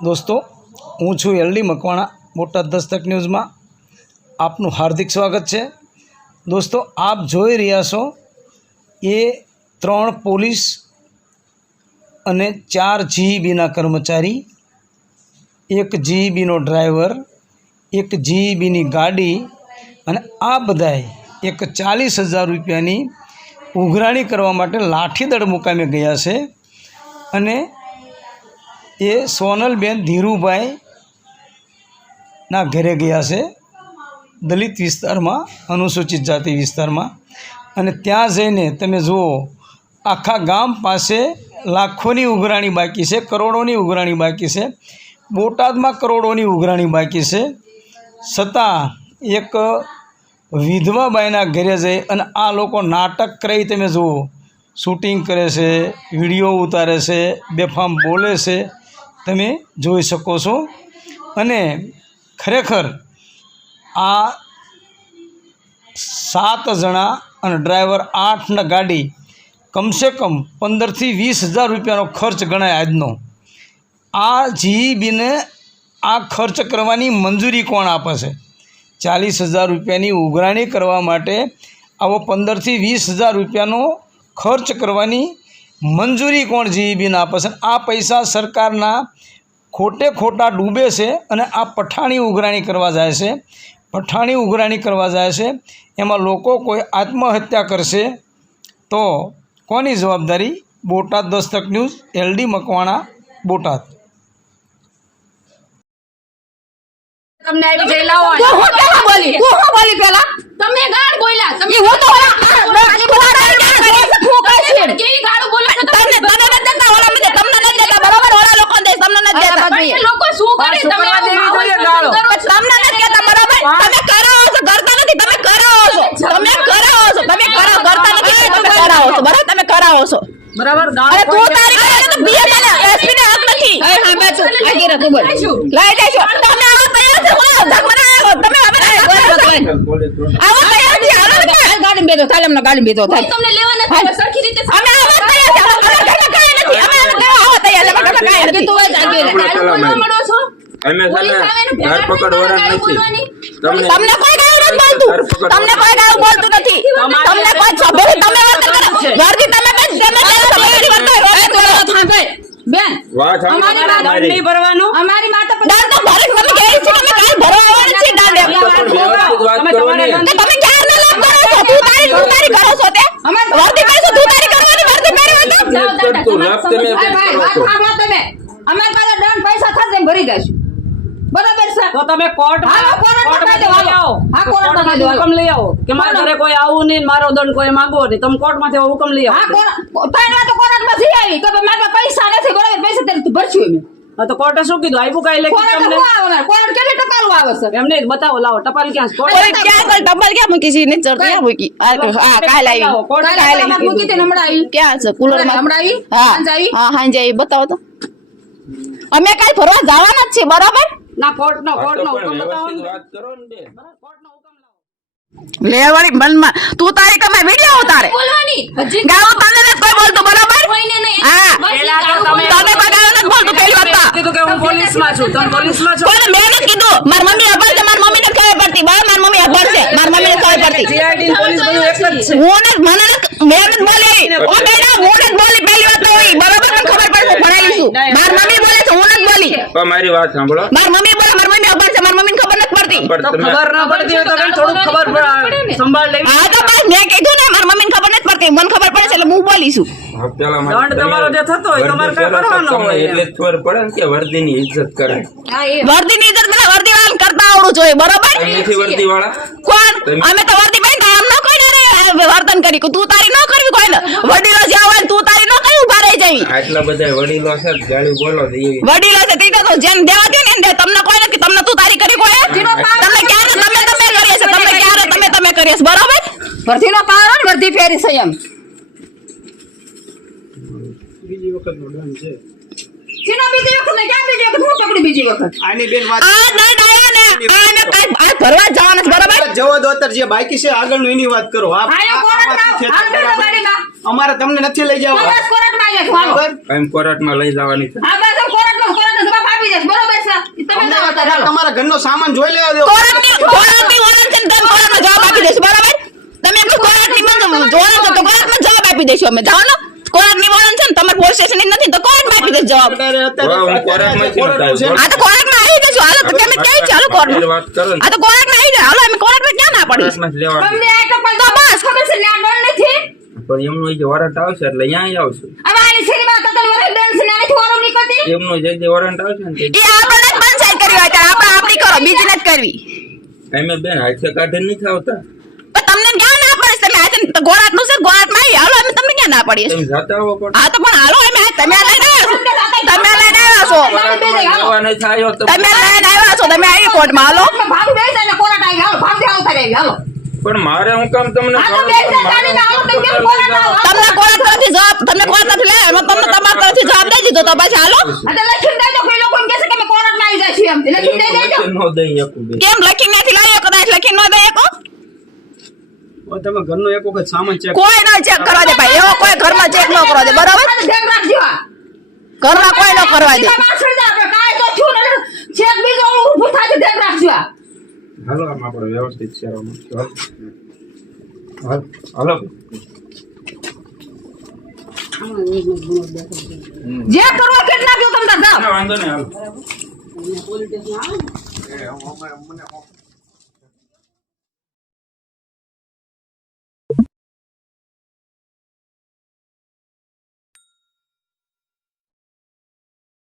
दोस्तों हूँ छूँ LD Makwana Botad Dastak news में आपनु हार्दिक स्वागत है। दोस्तों आप जोई रह्या छो ये 3 पोलीस अने 4 जीईबी ना कर्मचारी, 1 जीईबी नो ड्राइवर, 1 जीईबी नी गाड़ी अने आ बधाए एक 40,000 रूपियानी उघराणी करवा माटे लाठीदड़ मुकामे गया छे अने ये सोनलबेन धीरूभाई ना घरे गया से दलित विस्तार में, अनुसूचित जाति विस्तार में, अने त्यां जईने तमे जुओ आखा गाम पासे लाखोनी उघराणी बाकी है, करोड़ोनी उघराणी बाकी है। बोटाद में करोड़ोनी उघराणी बाकी है, छतां एक विधवा बाईना घरे जई अने आ लोको नाटक कराई तमे जुओ, शूटिंग करे से, विडियो उतारे से, बेफाम बोले से, तमे जोई शको छो। अने खरेखर आ 7 जना अने ड्राइवर 8 ना गाड़ी कम से कम 15 થી 20,000 रूपियानो खर्च गणाय। आजनो आ जीईबी ने आ खर्च करवानी मंजूरी कोण आपे छे? 40,000 रूपियानी उघराणी करवा माटे आवो 15 થી 20,000 रूपियानो खर्च करवानी मंजूरी कोण जीईबी ने आपे छे? आ पैसा सरकारना खोटे खोटा डूबे से अने आ पठाणी उघराणी करवा जाए से। पठाणी उघराणी करवा जाए से एमां लोको कोई आत्महत्या करशे तो कोनी जवाबदारी? Botad Dastak news, LD Makwana, Botad. તમને આવી જઈ લાવો તું હું કેવા બોલી? તું હું બોલી પેલા? તમે ગાળ બોલ્યા તમે ઈ હું તો ખાલી બોલા હું કઈ કેવી ગાળો બોલો છો તમને તને ન દેતા ઓલા મને તમને ન દેતા બરોબર ઓલા લોકો દે તમને ન દેતા પણ એ લોકો શું કરે તમે તમને ન દેતા બરોબર તમે કરાવો છો કરતા નથી તમે કરાવો છો તમે કરાવો છો તમે કરાવો કરતા નથી તમે કરાવો છો બરાબર તમે કરાવો છો બરાબર અરે તું તારી પાસે તો બીએ મને એસપી ને હક નથી એ હા બેચો આગે રે તું બોલ લઈ લેજો તમે આવો તૈયાર છો મને આવો તમે હવે આવો તૈયાર છે હાલો ગાડી બેઠો થાય અમને ગાડી બેઠો થાય તમને લેવા નથી સરખી રીતે અમે આવો તૈયાર છે અમે ઘરમાં કાઈ નથી અમે આવો તૈયાર છે ઘરમાં કાઈ નથી તું જ આગે રે બોલવા મળો છો અમે ધરપકડ વરણ નથી તમને કોઈ ગાયું નથી બોલતું તમને કોઈ ગાયું બોલતું નથી તમને કોઈ છોભરી તમે વાત કરો વર્દી તમે બેન તમે સમયની વાત કરો રોજ થાંભે બેન વાત અમારી વાત નહીં ભરવાનું અમારી માતા દાંત તો ભરે તમે કહી છે તમે કાઈ ભરવા આવવાનું છે દાંત તમે ક્યાં ન લાગ કરો છો તું તારી કરો છો તે વર્દી પહેરছো તું તારી કરવાની વર્દી પહેરવાની તું લાગ તમે ભાઈ તમે અમાર પાસે દંડ પૈસા થશે ભરી દેશું બરાબર છે તો તમે કોર્ટમાં કોર્ટમાં આવો હા કોર્ટમાં દો હુકમ લઈ આવો કે મારા ઘરે કોઈ આવું નહીં, મારો દંડ કોઈ માંગવો નહીં, તમે કોર્ટમાંથી હુકમ લઈ આવો. હા તારા તો કોર્ટમાં જઈ આવી કે મારા પૈસા નથી બરાબર પૈસા તે તું ભરશું એમ હા તો કોર્ટે શું કીધું? આપ્યું કાઈ લેખિત કોર્ટ તમને? આવનાર કોર્ટ કેટલી ટકાલું આવે છે એમને બતાવો, લાવો ટપાલ ક્યાં છે? કોઈ ક્યાં કોઈ ટપાલ ક્યાં મૂકી છે ને ચડતી આ મૂકી આ કાલ આવી કોર્ટે કાલે અમાર મૂકી તે હમણાં આવી ક્યાં છે કુલર માં હમણાં આવી હા સાંજ આવી હા હાંજે આવી બતાવો તો અમે કાઈ ફરવા જવાના જ છે બરાબર ના કોર્ટનો હુકમ બતાવો ને. વાત કરો ને બેન. કોર્ટનો હુકમ લાવો. લેવાળી મનમાં તું તારી કમાઈ વિડિયો ઉતારે બોલવાની હજી ગાવ તને નથી કોઈ બોલતું બરાબર કોઈને નહીં હા પહેલા તો તમે તને કોઈ ગાવ નથી બોલતું પહેલી વાત તો કીધું કે હું પોલીસમાં છું, તમે પોલીસમાં છો? કોઈને મેં નથી કીધું મારી મમ્મી અભર છે મારી મમ્મીને ખબર પડતી બરાબર મારી મમ્મી અભર છે મારી મમ્મીને ખબર પડતી CID ને પોલીસ બધું એક જ છે. હું ને મને મેં નથી બોલી ઓ બેટા હું નથી બોલી પહેલી વાત તો હોય બરાબર મને ખબર પડશે ભણાવી છું મારી મમ્મી બોલે છે હું નથી બોલી પણ મારી વાત સાંભળો. મારી મમ્મી બોલે મારી મમ્મી અભર છે મારી મમ્મીને ખબર નથી પડતી પણ તો તમે ખબર ના પડતી હોય તો કઈ થોડુંક ખબર સંભાળ લેવી. હા તો બસ મેં કીધું ને મારી મમ્મીને ખબર નથી પડતી મને ખબર પડે છે એટલે હું બોલીશું હા, પેલા મારી દંડ તમારો જે થતો હોય તમારે કાંઈ પેલા કરવાનો તમને હોય. એટલે જ ખબર પડે ને કે વર્દીની ઇજ્જત કરે. હા એ વર્દીની ઇજ્જત મને વર્દી વાળાને કરતા આવડું જોઈએ બરાબર તમે નથી વર્દી વાળા? કોણ અમે તો વર્દી પહેરી આમ ન કોઈને રે વર્તન કરી તું તારી ન કરવી કોઈને વડીલો જ્યાં હોય તું તારી ન કરી ઉભા રહી જવી આટલા બધા વડીલો છે ગાડી બોલો તો એવી વડીલો છે તીકા તો જેમ દેવા દે ને દે તમને કોઈ નથી તમને તું તારી કરી કોઈ તમે ક્યારે તમે કરીએ છે તમે ક્યારે તમે કરીએ છે બરાબર ભરતીનો પાવર ને વર્ધી ફેરી છે એમ બીજી વખત નો દંડ છે ચીનો બીજી વખત ને ક્યાં બીજી વખત હું પકડી બીજી વખત આની બેન વાત આ ના ડાયા ને આને કઈ આ ભરવા જવાનું છે બરાબર જવા દો અત્યારે જે બાકી છે આગળનું એની વાત કરો. આયો કોર્ટમાં આ ગાડીમાં અમારે તમને નથી લઈ જવા બસ કોર્ટમાં આવ્યા છો હાલો એમ કોર્ટમાં લઈ જવાની છે. આ બસ કોર્ટમાં જવાબ આપી દેશ બરાબર તમે ના આવતા હાલો. તમારા ઘરનો સામાન જોઈ લેવા દો. કોર્ટની વોરંટ છે ને તમે કોર્ટમાં જવાબ આપી દેશો બરાબર તમે એમ કોર્ટની જોવાનું છે તો કોર્ટમાં જવાબ આપી દેશો અમે જાઓ ને કોર્ટની વોરંટ છે ને તમારે પોલીસ સ્ટેશન નથી તો કોર્ટમાં આપી દેજો જવાબ હું કોર્ટમાંથી નતા આવ્યો. આ તો કોર્ટમાં આવી જશો હાલો તો તમે કઈ ચાલો કોર્ટમાં વાત કરો ને આ તો કોર્ટમાં આવી જાય હાલો અમે કોર્ટમાં ક્યાં ના પડી કોર્ટમાં જ લેવાનું. તમને આ તો પણ તો બસ ખબર છે ને આ દંડ નથી. પણ એમનું જે વોરંટ આવશે એટલે અહીંયા આવશું. હવે આની સિનેમા તો તમે વરે દંડ છે ને આની થોરો નીકળતી. એમનું જે વોરંટ આવશે ને તે એ આપણે પંચાયત કરવી હોય ત્યારે આપણે આપણી કરો બીજી નથી કરવી અમે બેન હાથે કાઢીને નથી આવતા. પણ તમને ક્યાં ના પડે તમે આજે ગોળાટનું છે ગોળાટમાં આવી હાલો અમે તમને ક્યાં ના પડીએ તમે જાતા આવો કોર્ટ. હા તો પણ હાલો અમે તમે લઈને આવ્યા છો લેવા નથી આવ્યો તો તમે લઈને આવ્યા છો તમે આવી કોર્ટમાં હાલો ભાગ દે જાય કોરાટ આવી હાલો ભાગ દે આવતા રહી હાલો. પણ મારે હું કામ તમને આ તો બે જાણી ના આવો તો કેમ કોરાટ આવો. તમને કોર્ટ તરફથી જવાબ તમને કોર્ટ તરફથી લે એમાં તમને તમારા તરફથી જવાબ દઈ દીધો તો પછી હાલો આ તો લખીને દઈ દો કોઈ લોકો એમ કહેશે કે અમે કોરાટ માં આવી જઈશું એમ લખીને દઈ દેજો. નો દઈ શકું બેન. કેમ લખી નથી લાવ્યો કદાચ લખી ન દઈ શકો હવે તમે ઘરનો એક વખત સામાન ચેક કોઈ ન ચેક કરવા દે ભાઈ એવો કોઈ ઘરમાં ચેક ન કરવા દે બરાબર આ તો ધ્યાન રાખજો આ. ઘરમાં કોઈ ન કરવા દે તમારા છોડી દે આપણે કાંઈ તો છું ને ચેક બીજો ઊભું થાય તો ધ્યાન રાખજો આ. હાલો આમ આપણે વ્યવસ્થિત શેરવામાં હાલો હાલો જે કરવા કેટલા ગયો તમને જાઓ. વાંધો નહીં હાલો. મને